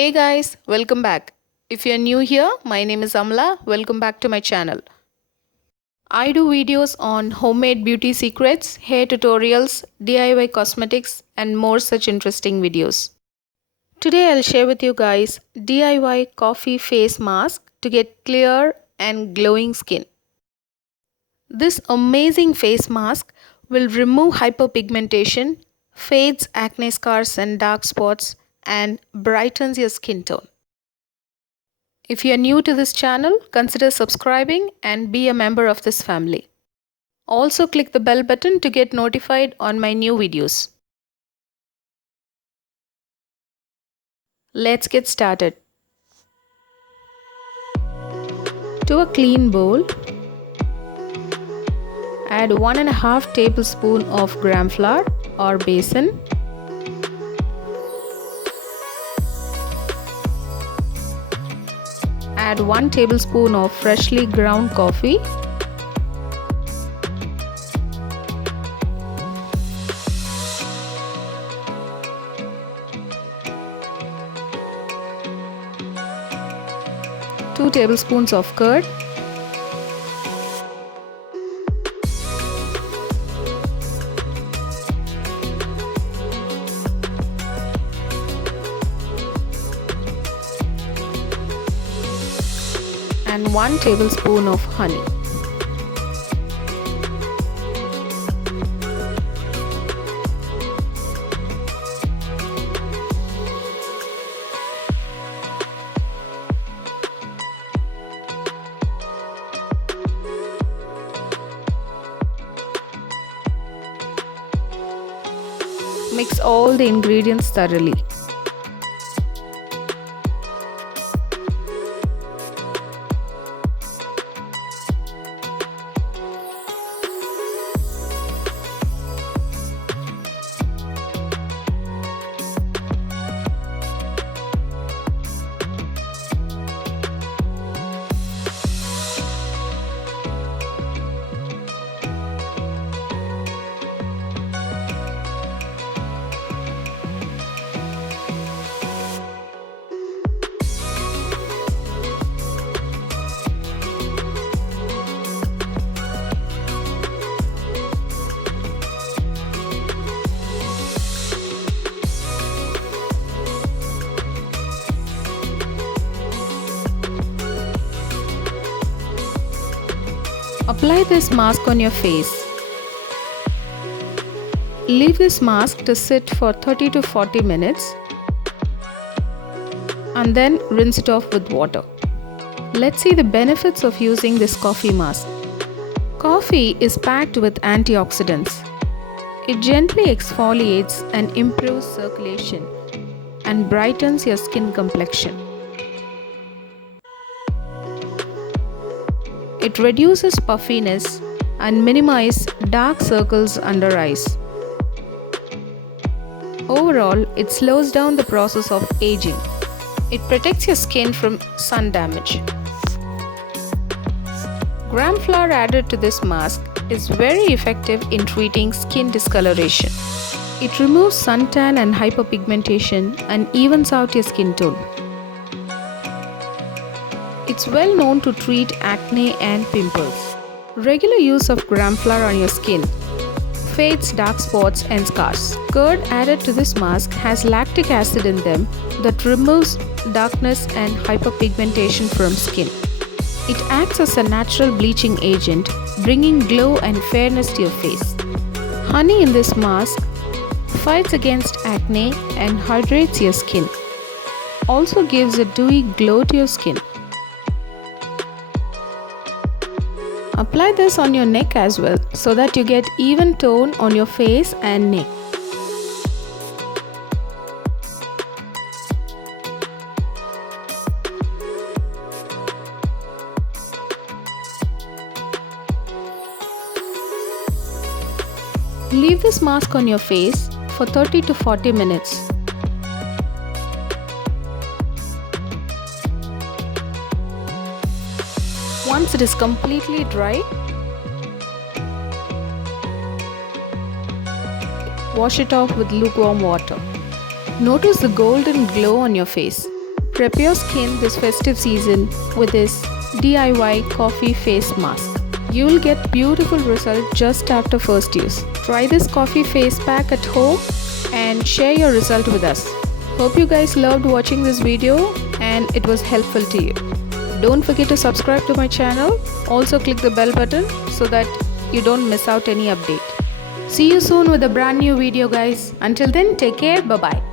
Hey guys, welcome back. If you're new here, my name is Amala. Welcome back to my channel. I do videos on homemade beauty secrets, hair tutorials, DIY cosmetics, and more such interesting videos. Today I'll share with you guys DIY coffee face mask to get clear and glowing skin. This amazing face mask will remove hyperpigmentation, fades acne scars and dark spots, and brightens your skin tone. If you are new to this channel, consider subscribing and be a member of this family. Also click the bell button to get notified on my new videos. Let's get started. To a clean bowl, add 1.5 tablespoon of gram flour or besan. Add 1 tablespoon of freshly ground coffee. Two tablespoons of curd. And 1 tablespoon of honey. Mix all the ingredients thoroughly. Apply this mask on your face. Leave this mask to sit for 30 to 40 minutes and then rinse it off with water. Let's see the benefits of using this coffee mask. Coffee is packed with antioxidants. It gently exfoliates and improves circulation and brightens your skin complexion. It reduces puffiness and minimizes dark circles under eyes. Overall, it slows down the process of aging. It protects your skin from sun damage. Gram flour added to this mask is very effective in treating skin discoloration. It removes suntan and hyperpigmentation and evens out your skin tone. It's well known to treat acne and pimples. Regular use of gram flour on your skin fades dark spots and scars. Curd added to this mask has lactic acid in them that removes darkness and hyperpigmentation from skin. It acts as a natural bleaching agent, bringing glow and fairness to your face. Honey in this mask fights against acne and hydrates your skin. Also gives a dewy glow to your skin. Apply this on your neck as well so that you get even tone on your face and neck. Leave this mask on your face for 30 to 40 minutes. Once it is completely dry, wash it off with lukewarm water. Notice the golden glow on your face. prep your skin this festive season with this DIY coffee face mask. You will get beautiful result just after first use. Try this coffee face pack at home and share your result with us. Hope you guys loved watching this video and it was helpful to you. Don't forget to subscribe to my channel. Also click the bell button so that you don't miss out any update. See you soon with a brand new video, guys. Until then, take care. Bye-bye.